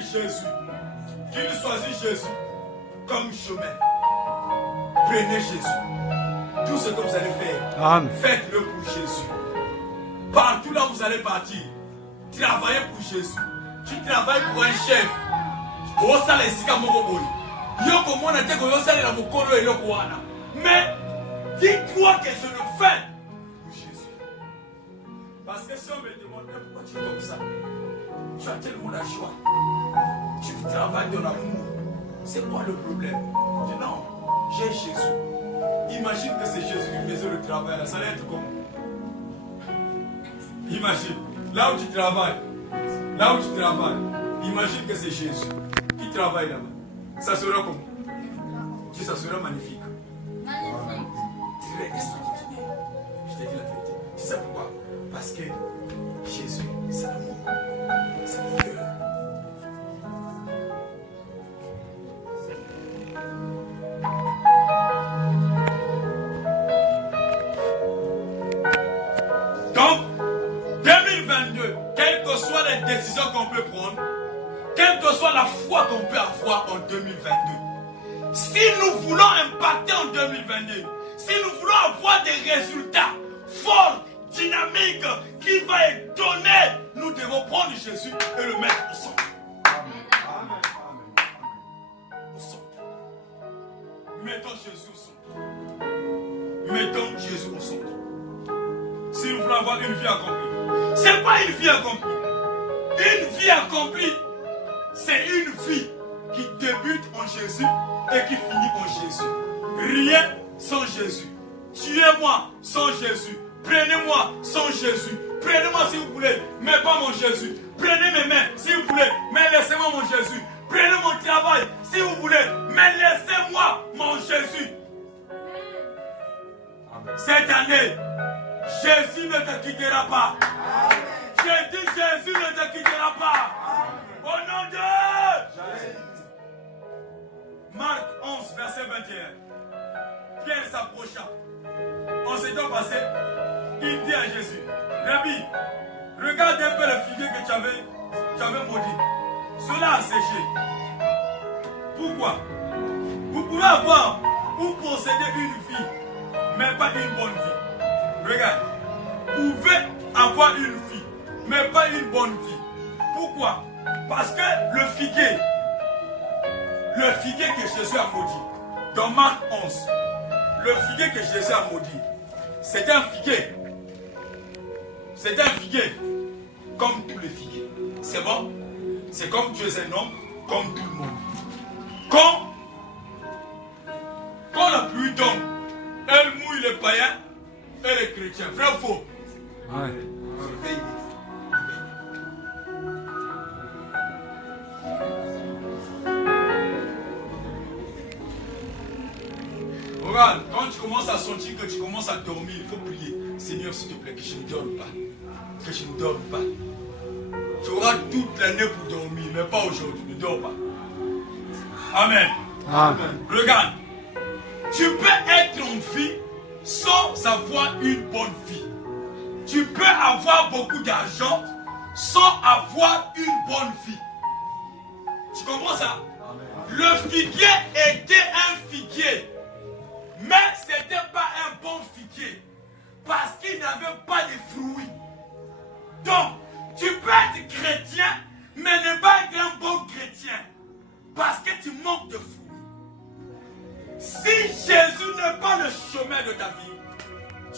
Jésus, qu'il choisit Jésus comme chemin. Prenez Jésus. Tout ce que vous allez faire, faites-le pour Jésus. Partout là où vous allez partir, travaillez pour Jésus. Tu travailles pour un chef. Mais dis-toi que je le fais pour Jésus. Parce que si on me demande pourquoi tu es comme ça, tu as tellement de joie. Tu travailles dans l'amour. C'est quoi le problème? Je dis non, j'ai Jésus. Imagine que c'est Jésus qui faisait le travail là. Ça allait être comment? Imagine, là où tu travailles, imagine que c'est Jésus qui travaille là-bas. Ça sera comment? Ça sera magnifique. Très extraordinaire. Je te dis la vérité. Tu sais pourquoi? Parce que Jésus, c'est l'amour. C'est le cœur. Donc, 2022, quelles que soient les décisions qu'on peut prendre, quelle que soit la foi qu'on peut avoir en 2022, si nous voulons impacter en 2022, si nous voulons avoir des résultats forts, dynamiques, qui vont étonner, nous devons prendre Jésus et le mettre au centre. Amen. Au centre. Mettons Jésus au centre. Mettons Jésus au centre. Si nous voulons avoir une vie accomplie, ce n'est pas une vie accomplie. Une vie accomplie, c'est une vie qui débute en Jésus et qui finit en Jésus. Rien sans Jésus. Tuez-moi sans Jésus. Prenez-moi sans Jésus. Prenez-moi si vous voulez, mais pas mon Jésus. Prenez mes mains si vous voulez, mais laissez-moi mon Jésus. Prenez mon travail si vous voulez, mais laissez-moi mon Jésus. Cette année, Jésus ne te quittera pas. J'ai dit Jésus ne te quittera pas. Au nom de Jésus. Marc 11, verset 21. Pierre s'approcha. En ce temps passé, il dit à Jésus, Rabbi, regarde un peu le figuier que tu avais maudit. Cela a séché. Pourquoi? Vous pouvez avoir ou posséder une vie, mais pas une bonne vie. Regarde, vous pouvez avoir une vie, mais pas une bonne vie. Pourquoi? Parce que le figuier que Jésus a maudit, dans Marc 11, le figuier que Jésus a maudit, c'est un figuier. C'est un figuier, comme tous les figuiers. C'est bon? C'est comme tu es un homme, comme tout le monde. Quand la pluie tombe, elle mouille les païens et les chrétiens. Vrai ou faux? Ouais. Regarde, quand tu commences à sentir que tu commences à dormir, il faut prier. Seigneur, s'il te plaît, que je ne dorme pas. Que je ne dorme pas. Tu auras toute l'année pour dormir, mais pas aujourd'hui. Ne dors pas. Amen. Amen. Regarde, tu peux être en vie sans avoir une bonne vie. Tu peux avoir beaucoup d'argent sans avoir une bonne vie. Tu comprends ça? Amen. Le figuier était un figuier. Mais ce n'était pas un bon figuier. Parce qu'il n'avait pas de fruits. Donc, tu peux être chrétien, mais ne pas être un bon chrétien. Parce que tu manques de fruits. Si Jésus n'est pas le chemin de ta vie,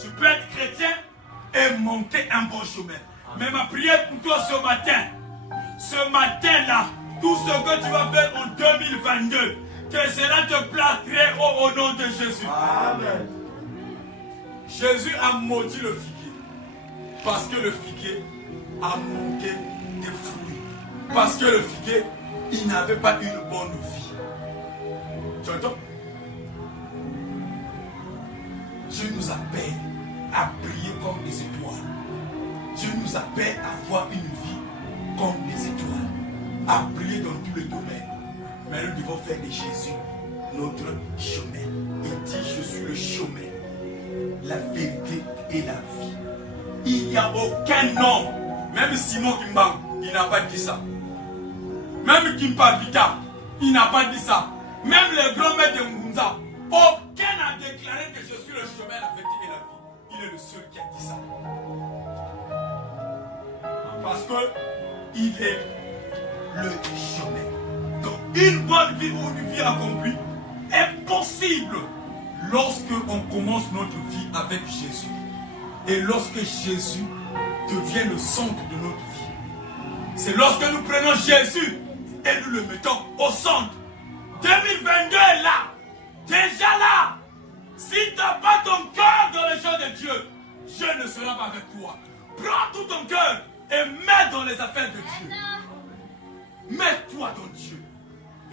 tu peux être chrétien et monter un bon chemin. Mais ma prière pour toi ce matin-là, tout ce que tu vas faire en 2022, que cela te place très haut au nom de Jésus. Amen. Jésus a maudit le figuier. Parce que le figuier a manqué de fruits. Parce que le figuier, il n'avait pas une bonne vie. Tu entends? Dieu nous appelle à briller comme des étoiles. Dieu nous appelle à avoir une vie comme des étoiles. À briller dans tous les domaines. Mais nous devons faire de Jésus notre chemin. Il dit, je suis le chemin, la vérité et la vie. Il n'y a aucun homme, même Simon Kimba, il n'a pas dit ça. Même Même Kimpa Vita, il n'a pas dit ça. Même les grands maîtres de Ngunza, aucun n'a déclaré que je suis le chemin, la vérité et la vie. Il est le seul qui a dit ça. Parce que il est le chemin. Donc une bonne vie ou une vie accomplie est possible lorsque on commence notre vie avec Jésus. Et lorsque Jésus devient le centre de notre vie. C'est lorsque nous prenons Jésus et nous le mettons au centre. 2022 est là. Déjà là. Si tu n'as pas ton cœur dans les choses de Dieu, Dieu ne sera pas avec toi. Prends tout ton cœur et mets dans les affaires de Dieu. Mets-toi dans Dieu.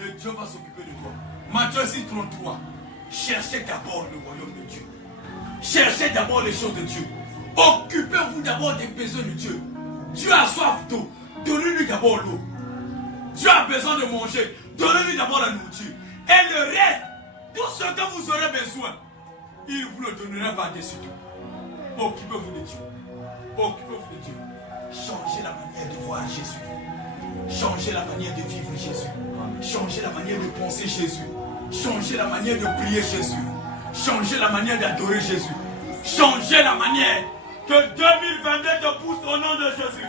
Et Dieu va s'occuper de toi. Matthieu 6, 33. Cherchez d'abord le royaume de Dieu. Cherchez d'abord les choses de Dieu. Occupez-vous d'abord des besoins de Dieu. Dieu a soif d'eau. Donnez-lui d'abord l'eau. Dieu a besoin de manger. Donnez-lui d'abord la nourriture. Et le reste, tout ce que vous aurez besoin, il vous le donnera par-dessus tout. Occupez-vous de Dieu. Occupez-vous de Dieu. Changez la manière de voir Jésus. Changez la manière de vivre Jésus. Changez la manière de penser Jésus. Changez la manière de prier Jésus. Changez la manière d'adorer Jésus. Changez la manière. Que 2022 te pousse au nom de Jésus.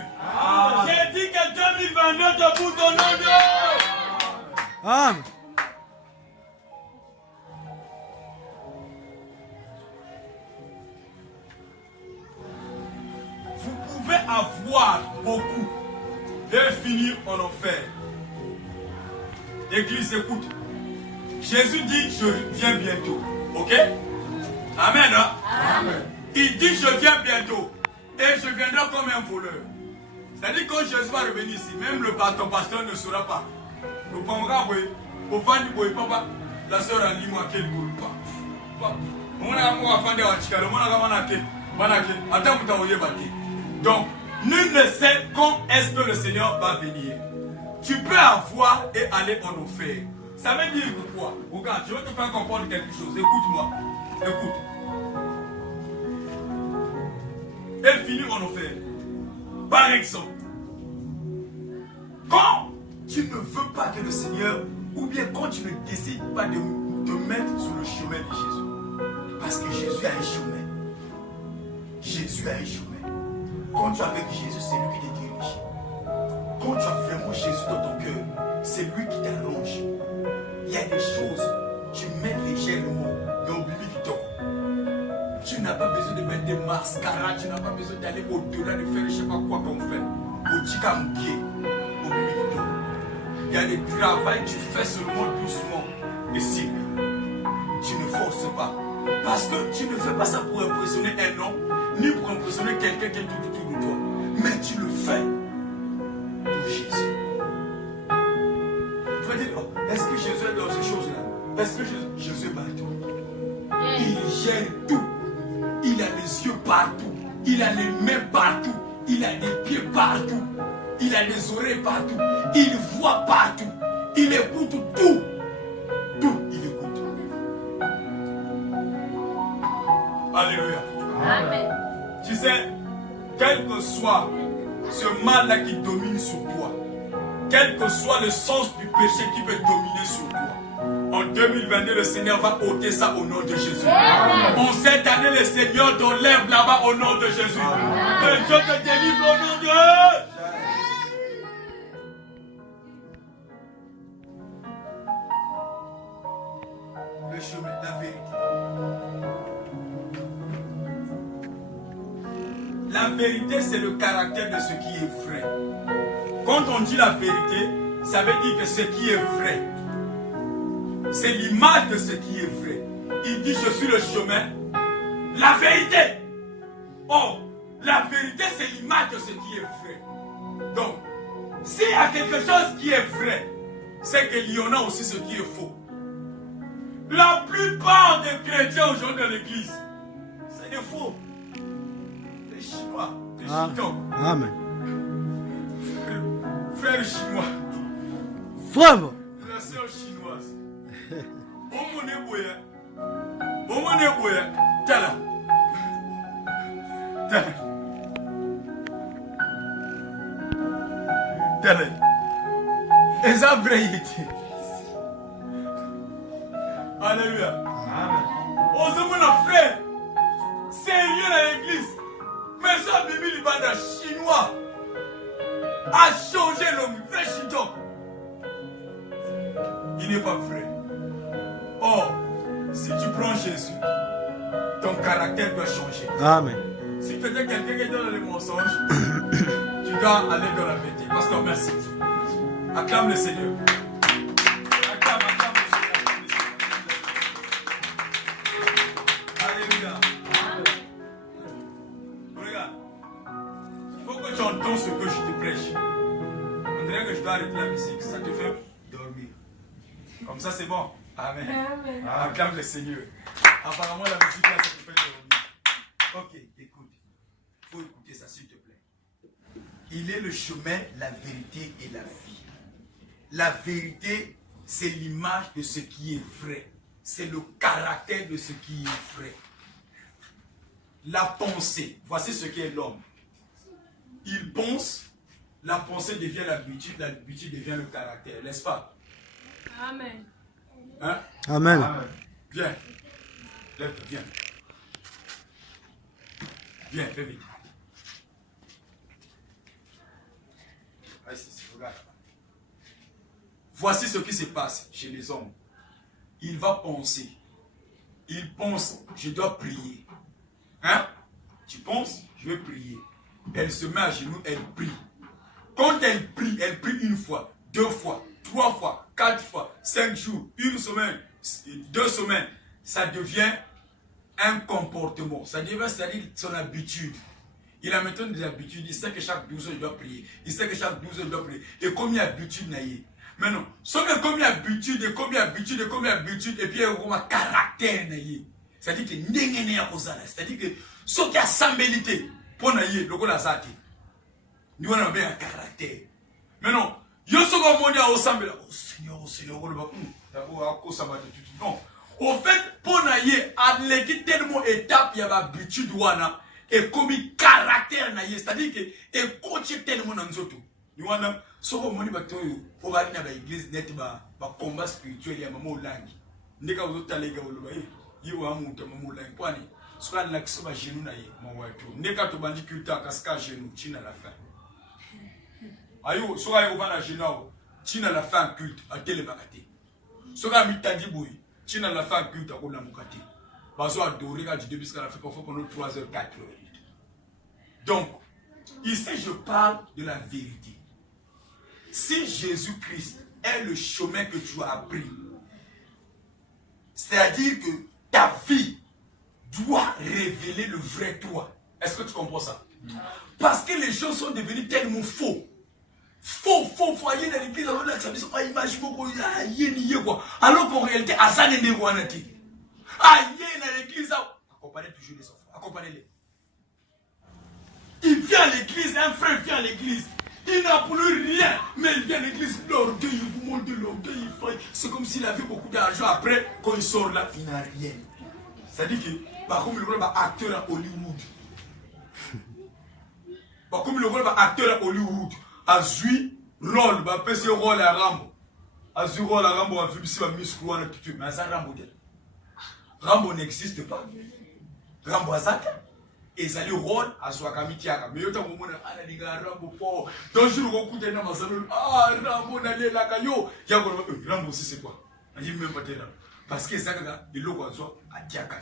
J'ai dit que 2022 te pousse au nom de Jésus. Amen. Vous pouvez avoir beaucoup et finir en enfer. Église, écoute. Jésus dit, je viens bientôt. Ok? Amen. Hein? Amen. Il dit, je viens bientôt. Et je viendrai comme un voleur. C'est-à-dire que quand Jésus va revenir ici, même le pasteur ne saura pas. Le pangra, au fan du papa, la soeur a dit, moi, quel goût pas. Donc, nul ne sait quand est-ce que le Seigneur va venir. Tu peux avoir et aller en enfer. Ça veut dire quoi? Regarde, je vais te faire comprendre quelque chose. Écoute-moi. Écoute. Et finir en enfer. Par exemple, quand tu ne veux pas que le Seigneur, ou bien quand tu ne décides pas de te mettre sur le chemin de Jésus, parce que Jésus a un chemin. Jésus a un chemin. Quand tu es avec Jésus, c'est lui qui te dirige. Quand tu as vraiment Jésus dans ton cœur, c'est lui qui t'allonge. Il y a des choses, tu mets légèrement, mais oublie qui tombe. Tu n'as pas besoin de mettre des mascaras, tu n'as pas besoin d'aller au-delà de faire je ne sais pas quoi qu'on fait. Au tikamouké, oublie qui tombe. Il y a des travaux, tu fais seulement doucement et simple. Tu ne forces pas. Parce que tu ne fais pas ça pour impressionner un homme, ni pour impressionner quelqu'un qui est tout autour de toi. Mais tu le fais pour Jésus. Tu vas dire, oh, est-ce que Jésus est dans ces choses-là? Est-ce que Jésus est partout? Il gère tout. Il a les yeux partout. Il a les mains partout. Il a des pieds partout. Il a des oreilles partout. Il voit partout. Il écoute tout. Tout, il écoute. Alléluia. Amen. Tu sais, quel que soit ce mal-là qui domine sur toi, quel que soit le sens du péché qui peut dominer sur toi, en 2022, le Seigneur va ôter ça au nom de Jésus. Amen. En cette année, le Seigneur t'enlève là-bas au nom de Jésus. Que Dieu te délivre au nom de Jésus. Le chemin, la vérité. La vérité, c'est le caractère de ce qui est vrai. Quand on dit la vérité, ça veut dire que ce qui est vrai, c'est l'image de ce qui est vrai. Il dit, je suis le chemin, la vérité. Oh, la vérité, c'est l'image de ce qui est vrai. Donc, s'il y a quelque chose qui est vrai, c'est qu'il y en a aussi ce qui est faux. La plupart des chrétiens aujourd'hui dans l'église, c'est des faux. Les Chinois, les Chinois. Amen. Frère chinois. Frère. La sœur chinoise. Au mon éboué. Tala. Et ça vrai été. Alléluia. Osez mon frère. Sérieux dans l'église. Mais ça, Bibi Libanda chinois a changé l'homme. Vrai chidon. Il n'est pas vrai. Or, si tu prends Jésus, ton caractère doit changer. Amen. Si tu étais quelqu'un qui est dans les mensonges, tu dois aller dans la vérité. Pasteur, merci. Acclame le Seigneur. Acclame le Seigneur. Alléluia. Regarde. Il faut que tu entends ce que je te prêche. On dirait que je dois arrêter la musique. Ça te fait dormir. Comme ça, c'est bon. Amen. Amen. Acclame le Seigneur. Apparemment, la musique là, ça te fait dormir. Ok, écoute. Il faut écouter ça, s'il te plaît. Il est le chemin, la vérité et la vie. La vérité, c'est l'image de ce qui est vrai. C'est le caractère de ce qui est vrai. La pensée, voici ce qu'est l'homme. Il pense, la pensée devient l'habitude devient le caractère, n'est-ce pas? Amen. Hein? Amen. Amen. Viens. Lève-toi, viens. Viens, fais vite. Regarde. Voici ce qui se passe chez les hommes. Il va penser. Il pense, je dois prier. Hein? Tu penses, je vais prier. Elle se met à genoux, elle prie. Quand elle prie une fois, 2 fois, 3 fois, 4 fois, 5 jours, 1 semaine, 2 semaines. Ça devient un comportement. Ça devient, c'est-à-dire son habitude. Il a maintenant des habitudes. Il sait que chaque 12 heures, il doit prier. Il sait que chaque 12 heures, il doit prier. Et comme il y a habitude, mais non. Sauf que comme il y a habitude, et comme il y a habitude, et comme il y a habitude, et puis il y a un caractère, c'est-à-dire que c'est-à-dire que ce qui a sambélité, pour naïe, le la zati. Nous avons un caractère. Mais non. Yo soko monde a osambela. Oh Seigneur, non. Au fait, pour naïe, à l'équipe tellement étape, il y a l'habitude wana. Et comme il caractère naïe, c'est-à-dire que et coach tellement dans nous nous avons soko monde batoyo, au bas na l'église net ba combat spirituel ya maman langi. Ndeka uzota lega uluba yiwa amuntu maman langi kwani soit l'accès à genou naïe mon watu. Ndeka to bandi culta kaska genou china la fin. Ayo soit ayo bana genou china la fin culte à télé bakati. Soit mi tandi boy china la fin culte à kona mukati. Bazo adorer quand depuis jusqu'à la fin parfois pendant 3 heures 4 heures. Donc ici je parle de la vérité. Si Jésus-Christ est le chemin que tu as pris, c'est-à-dire que ta vie doit révéler le vrai toi. Est-ce que tu comprends ça? Parce que les gens sont devenus tellement faux. Faux. Aller dans l'église, alors qu'en réalité, dans l'église, accompagnez toujours les enfants. Accompagnez-les. Il vient à l'église, un frère vient à l'église. Il n'a plus rien, mais il vient à l'église, l'orgueil, il vous montre de l'orgueil, c'est comme s'il avait beaucoup d'argent. Après, quand il sort là, il n'a rien. C'est-à-dire que, par contre, il est un acteur à Hollywood. Par contre, il est un acteur à Hollywood. A joué rôle, il peut se rôle à Rambo. A joué rôle à Rambo, a vu si il Miss Kouana tout de suite. Mais ça, Rambo n'existe pas. Rambo a ça. Et ça le rôle à Swakami Tiaka. Mais il y a un moment où Rambo fort. Donc je le recoupe dans ma salon. Ah, Rambo n'a pas la caillou. Rambo aussi c'est quoi? Il dit même pas de parce que ça, il l'a à Tiaka.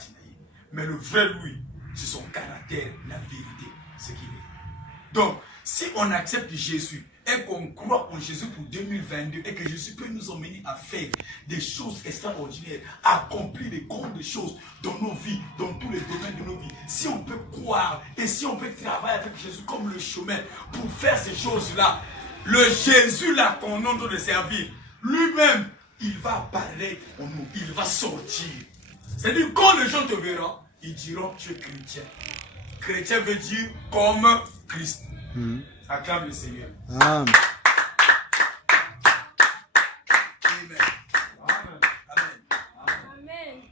Mais le vrai lui, c'est son caractère, la vérité, ce qu'il est. Donc, si on accepte Jésus et qu'on croit en Jésus pour 2022 et que Jésus peut nous emmener à faire des choses extraordinaires, accomplir des grandes choses dans nos vies, dans tous les domaines de nos vies, si on peut croire et si on peut travailler avec Jésus comme le chemin pour faire ces choses-là, le Jésus-là qu'on est en train de servir, lui-même, il va apparaître en nous, il va sortir. C'est-à-dire, quand les gens te verront, ils diront tu es chrétien. Chrétien veut dire comme Christ. Acclame le Seigneur. Amen. Amen.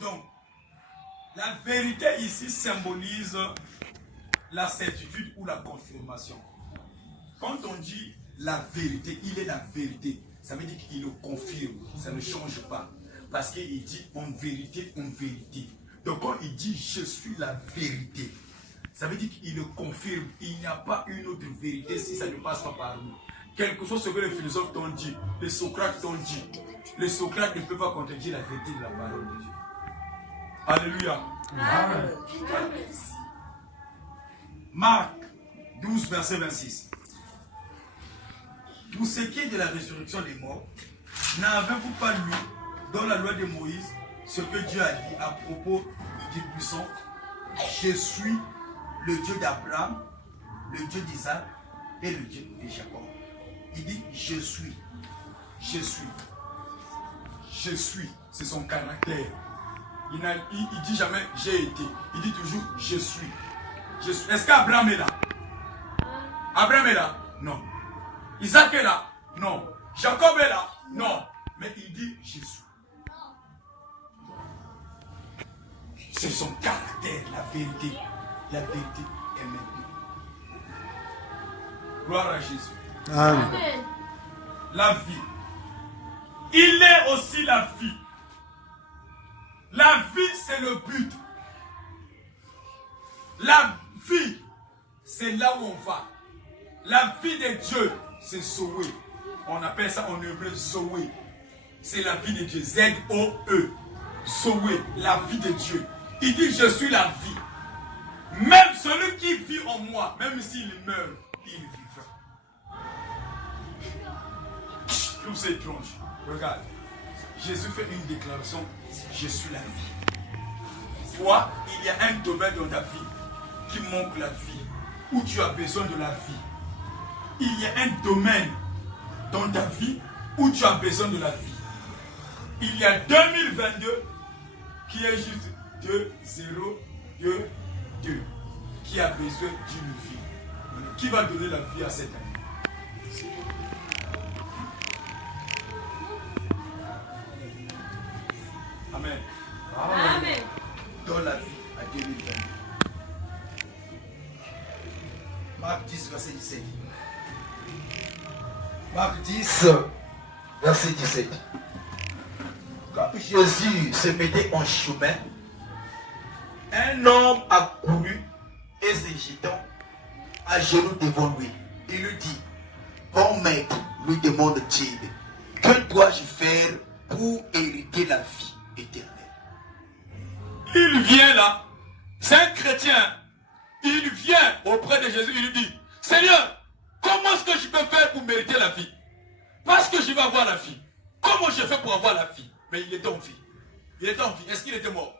Donc, la vérité ici symbolise la certitude ou la confirmation. Quand on dit la vérité. Il est la vérité. Ça veut dire qu'il le confirme. Ça ne change pas. Parce qu'il dit en vérité, en vérité. Donc quand il dit je suis la vérité, ça veut dire qu'il le confirme. Il n'y a pas une autre vérité si ça ne passe pas par nous. Quelque chose ce que les philosophes t'ont dit, les Socrates t'ont dit. Les Socrates ne peuvent pas contredire la vérité de la parole de Dieu. Alléluia. Amen. Marc 12, verset 26. Pour ce qui est de la résurrection des morts, n'avez-vous pas lu dans la loi de Moïse ce que Dieu a dit à propos du buisson? Je suis le Dieu d'Abraham, le Dieu d'Isaac et le Dieu de Jacob. Il dit je suis. Je suis. Je suis. C'est son caractère. Il dit jamais j'ai été. Il dit toujours je suis. Je suis. Est-ce qu'Abraham est là? Abraham est là? Non. Isaac est là? Non. Jacob est là? Non. Mais il dit je suis. C'est son caractère, la vérité. La vérité est maintenant. Gloire à Jésus. Amen. La vie. Il est aussi la vie. La vie, c'est le but. La vie, c'est là où on va. La vie de Dieu, c'est Zoé. On appelle ça en hébreu Zoé. C'est la vie de Dieu. Z-O-E. Zoé, la vie de Dieu. Il dit, je suis la vie. Même celui qui vit en moi, même s'il meurt, il vivra. Je trouve ça étrange. Regarde. Jésus fait une déclaration. Je suis la vie. Toi, il y a un domaine dans ta vie qui manque la vie, où tu as besoin de la vie. Il y a un domaine dans ta vie où tu as besoin de la vie. Il y a 2022 qui est juste 2, 0, 2, 2 qui a besoin d'une vie. Qui va donner la vie à cette année? Amen. Amen. Dans la vie à 2022. Marc 10, verset 17. Marc 10, verset 17. Quand Jésus se mettait en chemin, un homme accourut et se jetant à genoux devant lui. Il lui dit, bon maître, lui demande-t-il, que dois-je faire pour hériter la vie éternelle? Il vient là, c'est un chrétien. Il vient auprès de Jésus, il lui dit, Seigneur, comment est-ce que je peux faire pour mériter la vie? Parce que je vais avoir la vie. Comment je fais pour avoir la vie? Mais il était en vie. Il était en vie. Est-ce qu'il était mort?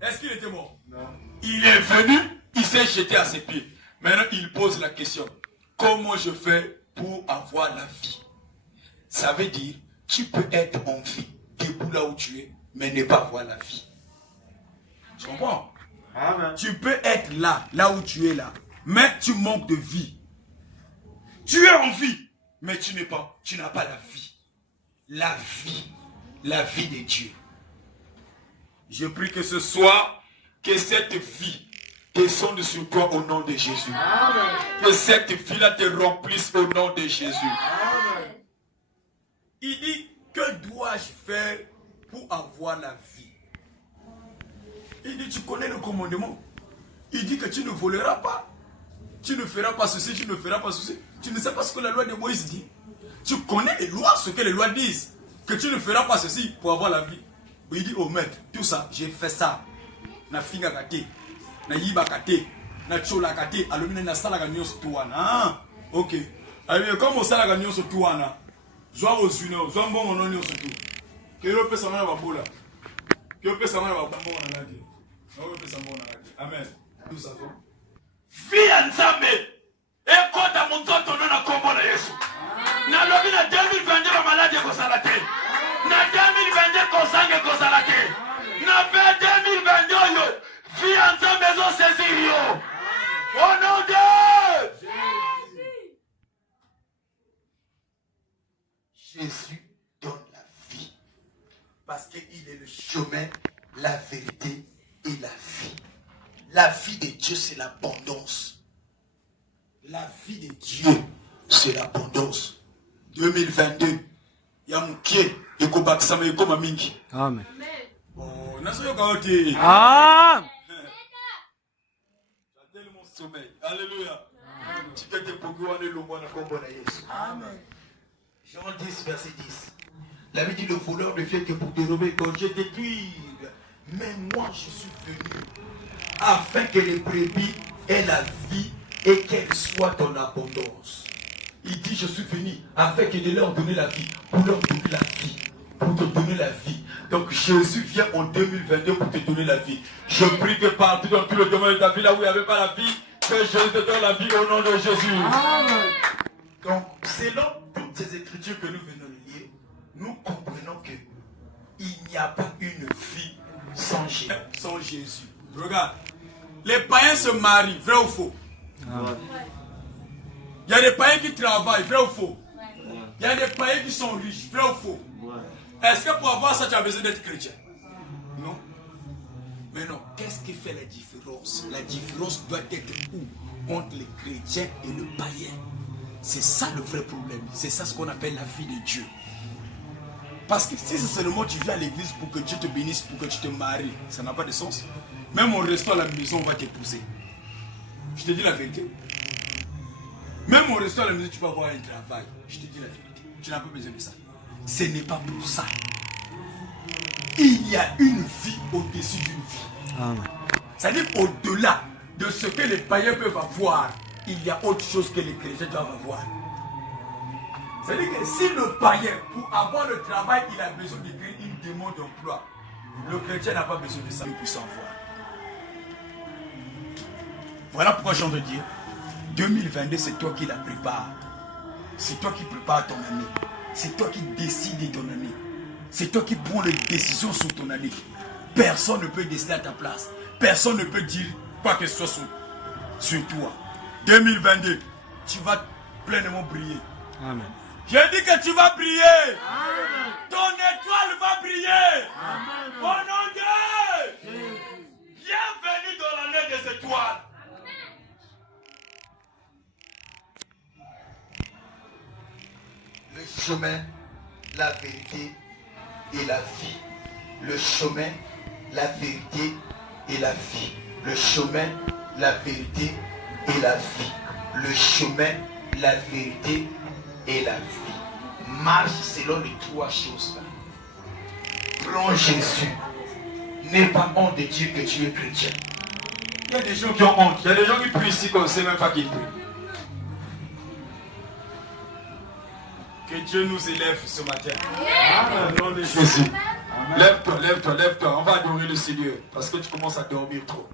Est-ce qu'il était mort? Non. Il est venu, il s'est jeté à ses pieds. Maintenant, il pose la question. Comment je fais pour avoir la vie? Ça veut dire, tu peux être en vie, debout là où tu es, mais ne pas avoir la vie. Tu comprends? Amen. Tu peux être là où tu es là, mais tu manques de vie. Tu es en vie, mais tu n'as pas la vie. La vie de Dieu. Je prie que ce soir, que cette vie descende sur toi au nom de Jésus. Amen. Que cette vie-là te remplisse au nom de Jésus. Amen. Il dit, que dois-je faire pour avoir la vie? Il dit, tu connais le commandement. Il dit que tu ne voleras pas. Tu ne feras pas ceci, tu ne feras pas ceci. Tu ne sais pas ce que la loi de Moïse dit. Tu connais les lois, ce que les lois disent. Que tu ne feras pas ceci pour avoir la vie. Il dit, oh maître, tout ça, j'ai fait ça. Na finga kate, na yiba kate, na chola kate, alumine na salaga nyonso tuana. Ok. Alors, comme on salaga nyonso tuana, joa ozuno, joa mbongo no nyonso tu. Kero pesa mwana babola. Kero pesa mwana babambo na laki. Kero pesa mwana laki. Amen. Tout ça fait. Via nzambe. Ekota monzoto na kombo na Yesu. Na lobi na 2022 ba malade ko salate. Na 2022 ko sange ko salate. Na 2022 yo. Via nzambe zo saisir yo. Au nom de Jésus donne la vie. Parce qu'il est le chemin, la vérité et la vie. La vie de Dieu, c'est l'abondance. La vie de Dieu, c'est l'abondance. 2022, il y a mon pied, et qu'on bat ça, mais comme un mingi. Amen. Oh, n'a pas eu Amen. J'ai tellement sommeil. Alléluia. Tu peux te proclamer le bon accord de Jésus. Amen. Jean 10, verset 10. La Bible dit, le voleur ne fait que pour dérober, quand je détruis. Mais moi, je suis venu afin que les brebis aient la vie et qu'elles soient en abondance. Il dit, je suis venu afin que de leur donner la vie, pour leur donner la vie, pour te donner la vie. Donc Jésus vient en 2022 pour te donner la vie. Je prie que partout dans tout le domaine de ta vie, là où il n'y avait pas la vie, que Jésus te donne la vie au nom de Jésus. Amen. Donc, selon toutes ces écritures que nous venons de lire, nous comprenons que il n'y a pas une vie sans Jésus. Sans Jésus. Regarde, les païens se marient, vrai ou faux? Il y a des païens qui travaillent, vrai ou faux? Il y a des païens qui sont riches, vrai ou faux? Est-ce que pour avoir ça, tu as besoin d'être chrétien? Non. Mais non, qu'est-ce qui fait la différence? La différence doit être où? Entre les chrétiens et le païen. C'est ça le vrai problème. C'est ça ce qu'on appelle la vie de Dieu. Parce que si c'est seulement tu viens à l'église pour que Dieu te bénisse, pour que tu te maries, ça n'a pas de sens. Même en restant à la maison, on va t'épouser. Je te dis la vérité. Même en restant à la maison, tu peux avoir un travail. Je te dis la vérité. Tu n'as pas besoin de ça. Ce n'est pas pour ça. Il y a une vie au-dessus d'une vie. Amen. C'est-à-dire au-delà de ce que les païens peuvent avoir, il y a autre chose que les chrétiens doivent avoir. C'est-à-dire que si le païen, pour avoir le travail, il a besoin d'écrire une demande d'emploi, le chrétien n'a pas besoin de ça, il peut s'en voir. Voilà pourquoi j'ai envie de dire, 2022, c'est toi qui la prépares. C'est toi qui prépares ton année. C'est toi qui décides de ton année. C'est toi qui prends les décisions sur ton année. Personne ne peut décider à ta place. Personne ne peut dire quoi que ce soit sur toi. 2022, tu vas pleinement briller. Amen. J'ai dit que tu vas briller. Amen. Ton étoile va briller. Amen. Au nom de Dieu. Bienvenue dans l'année des étoiles. Le chemin, la vérité et la vie. Le chemin, la vérité et la vie. Le chemin, la vérité et la vie. Le chemin, la vérité et la vie. Marche selon les trois choses-là. Prends Jésus. N'aie pas honte de dire que tu es chrétien. Il y a des gens qui ont honte. Il y a des gens qui prient ici qu'on ne sait même pas qu'ils prient. Que Dieu nous élève ce matin. Amen. Au nom de Jésus. Lève-toi, lève-toi, lève-toi. On va adorer le Seigneur. Parce que tu commences à dormir trop.